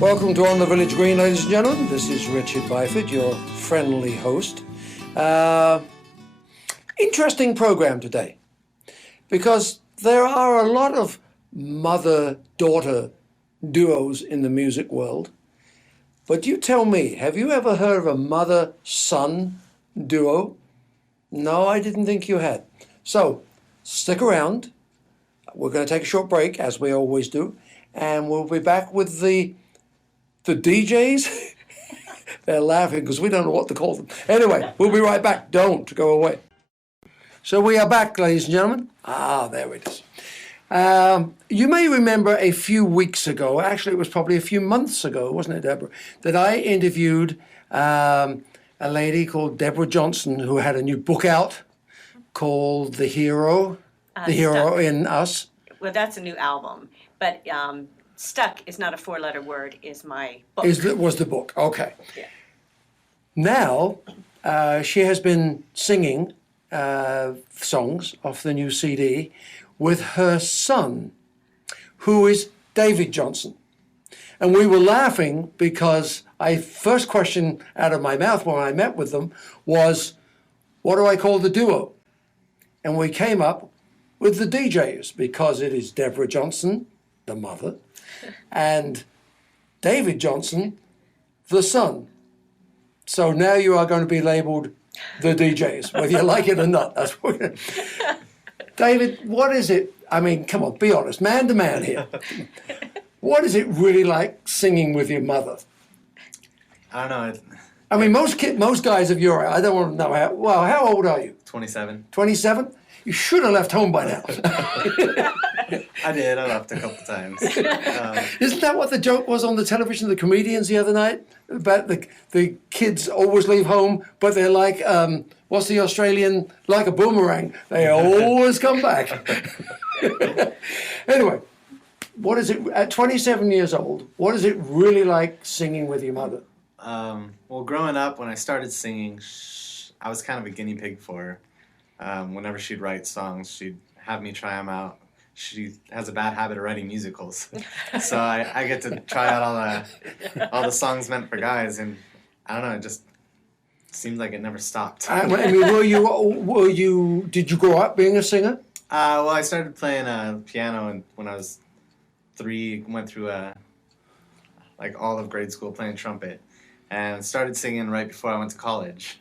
Welcome to On the Village Green, ladies and gentlemen. This is Richard Byford, your friendly host. Interesting program today, because there are a lot of mother-daughter duos in the music world. But you tell me, have you ever heard of a mother-son duo? No, I didn't think you had. So, stick around. We're going to take a short break, as we always do, and we'll be back with the DJs. They're laughing because we don't know what to call them. Anyway, we'll be right back. Don't go away. So we are back, ladies and gentlemen. There it is. You may remember a few weeks ago, actually it was probably a few months ago, wasn't it, Deborah, that I interviewed a lady called Deborah Johnson, who had a new book out called The Hero in Us. Well, that's a new album, but Stuck is not a four-letter word, is my book. Was the book, okay. Yeah. Now, she has been singing songs off the new CD with her son, who is David Johnson. And we were laughing because first question out of my mouth when I met with them was, what do I call the duo? And we came up with the DJs, because it is Deborah Johnson, the mother, and David Johnson, the son. So now you are going to be labeled the DJs, whether you like it or not. That's what David, what is it? I mean, come on, be honest, man to man here. What is it really like singing with your mother? I don't know. I mean, most guys of your age, I don't want to know how old are you? 27. 27? You should have left home by now. I did. I left a couple times. Isn't that what the joke was on the television, the comedians the other night? About the kids always leave home, but they're like, what's the Australian, like a boomerang. They always come back. Anyway, what is it, at 27 years old, what is it really like singing with your mother? Well, growing up, when I started singing, I was kind of a guinea pig for her. Whenever she'd write songs, she'd have me try them out. She has a bad habit of writing musicals, so I get to try out all the songs meant for guys, and I don't know, it just seemed like it never stopped. I mean, did you grow up being a singer? Well, I started playing piano when I was 3. Went through like all of grade school playing trumpet, and started singing right before I went to college.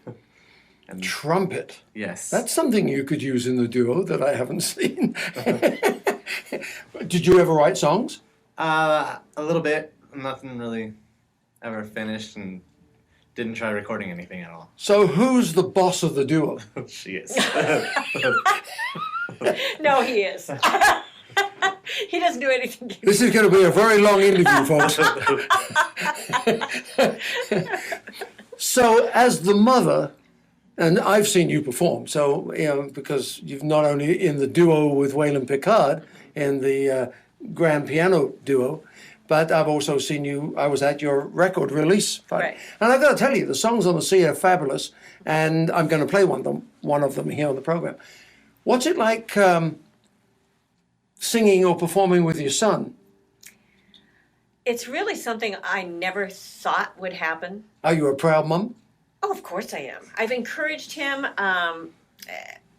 And trumpet? Yes. That's something you could use in the duo that I haven't seen. Did you ever write songs? A little bit. Nothing really ever finished, and didn't try recording anything at all. So who's the boss of the duo? She is. No, he is. He doesn't do anything. This is going to be a very long interview, folks. So as the mother, and I've seen you perform, so, because you've not only in the duo with Waylon Picard in the grand piano duo, but I've also seen you, I was at your record release party. Right. And I've got to tell you, the songs on the CD are fabulous, and I'm going to play one of them here on the program. What's it like singing or performing with your son? It's really something I never thought would happen. Are you a proud mum? Oh, of course I am. I've encouraged him.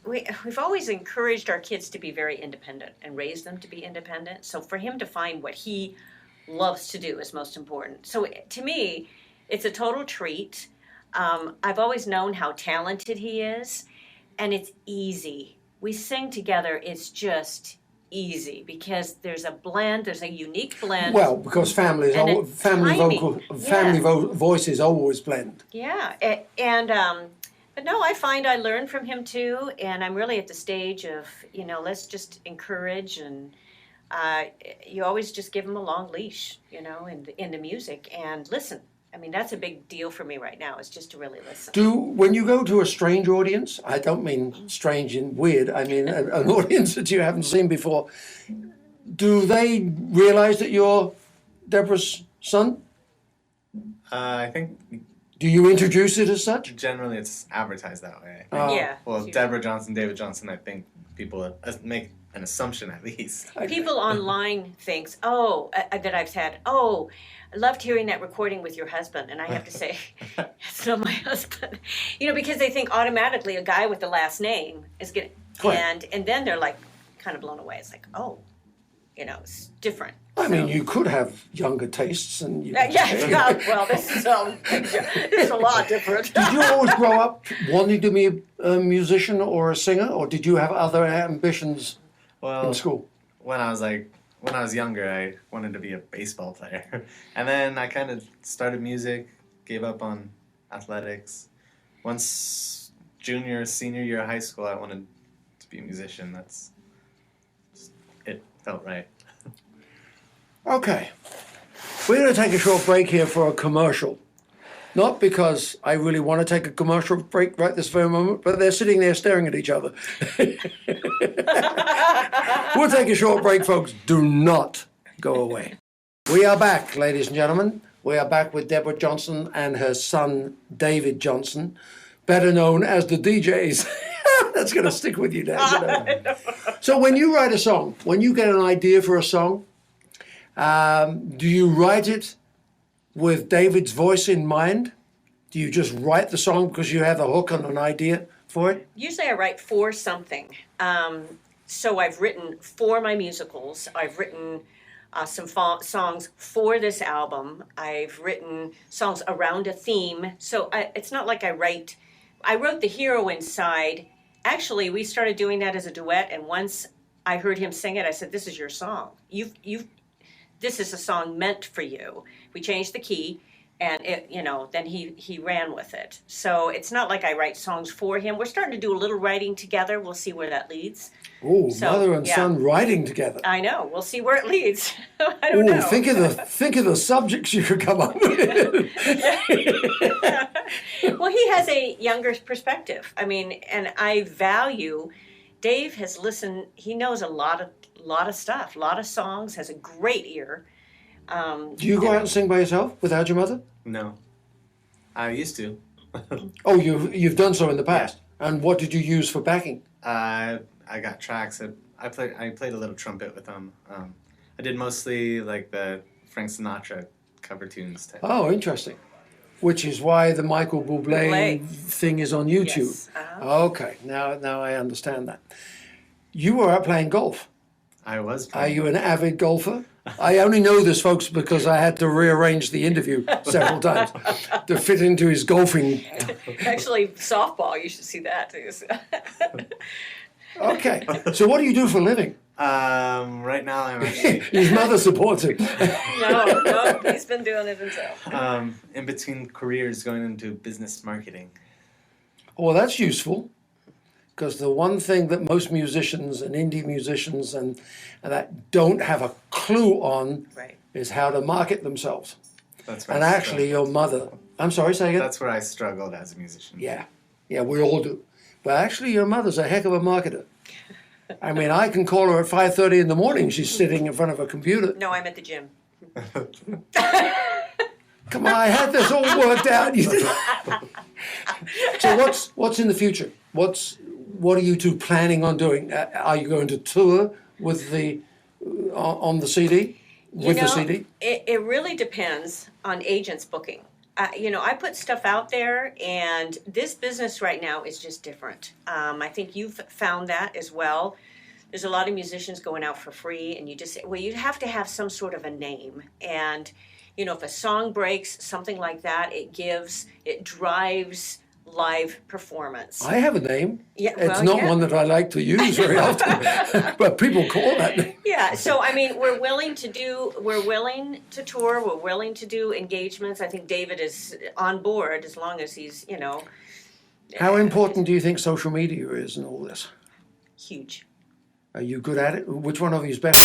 We've always encouraged our kids to be very independent and raised them to be independent. So for him to find what he loves to do is most important. So to me, it's a total treat. I've always known how talented he is, and it's easy. We sing together. It's just easy because there's a unique blend. Well, because family voices always blend. Yeah, but no, I find I learn from him too, and I'm really at the stage of, let's just encourage, and you always just give him a long leash, in the music, and listen. I mean, that's a big deal for me right now, is just to really listen. When you go to a strange audience, I don't mean strange and weird, I mean an audience that you haven't seen before, do they realize that you're Deborah's son? I think... Do you introduce it as such? Generally, it's advertised that way. Yeah. Well, Deborah Johnson, David Johnson, I think people an assumption at least. People online thinks, that I've said, I loved hearing that recording with your husband. And I have to say, it's not my husband. Because they think automatically a guy with the last name is going to, and then they're like kind of blown away. It's like, it's different. I mean, you could have younger tastes, and well, this is a lot different. Did you always grow up wanting to be a musician or a singer, or did you have other ambitions in school? When I was younger, I wanted to be a baseball player, and then I kind of started music, gave up on athletics. Once senior year of high school, I wanted to be a musician. It felt right. Okay, we're going to take a short break here for a commercial. Not because I really want to take a commercial break right this very moment, but they're sitting there staring at each other. We'll take a short break, folks. Do not go away. We are back, ladies and gentlemen. We are back with Deborah Johnson and her son, David Johnson, better known as the DJs. That's going to stick with you now. So when you write a song, when you get an idea for a song, do you write it with David's voice in mind? Do you just write the song because you have a hook and an idea for it? Usually I write for something. So I've written for my musicals. I've written some songs for this album. I've written songs around a theme. So it's not like I wrote the hero inside. Actually, we started doing that as a duet, and once I heard him sing it, I said, "This is your song. This is a song meant for you." We changed the key, and then he ran with it. So it's not like I write songs for him. We're starting to do a little writing together. We'll see where that leads. Oh, mother and son writing together. I know. We'll see where it leads. I don't know. Think of the subjects you could come up with. Well, he has a younger perspective. I mean, and I value. Dave has listened. He knows a lot of stuff, a lot of songs. Has a great ear. Do you go out and sing by yourself without your mother? No, I used to. Oh, you've done so in the past. And what did you use for backing? I got tracks. I played a little trumpet with them. I did mostly like the Frank Sinatra cover tunes type. Oh, interesting. Which is why the Michael Bublé thing is on YouTube. Yes. Okay, now I understand that. You were out playing golf. I was Are playing. you an avid golfer? I only know this, folks, because I had to rearrange the interview several times to fit into his golfing. Actually, softball. You should see that too. Okay, so what do you do for a living? Right now I'm actually His mother supports him. No, he's been doing it himself. in between careers going into business marketing. Well, that's useful, because the one thing that most musicians and indie musicians and that don't have a clue on is how to market themselves. That's where And I actually, struggled. your mother, I'm sorry, say again? That's where I struggled as a musician. Yeah, we all do. But actually, your mother's a heck of a marketer. I mean, I can call her at 5:30 in the morning. She's sitting in front of a computer. No, I'm at the gym. Come on, I had this all worked out. So what's in the future? What are you two planning on doing? Are you going to tour with on the CD? The CD? It really depends on agents booking. I put stuff out there, and this business right now is just different. I think you've found that as well. There's a lot of musicians going out for free, and you have to have some sort of a name. And, if a song breaks, something like that, it drives live performance. I have a name. Yeah, it's not one that I like to use very often, but people call that name. Yeah, so I mean, we're willing to tour, we're willing to do engagements. I think David is on board as long as he's, How important do you think social media is in all this? huge. Are you good at it? Which one of you is better?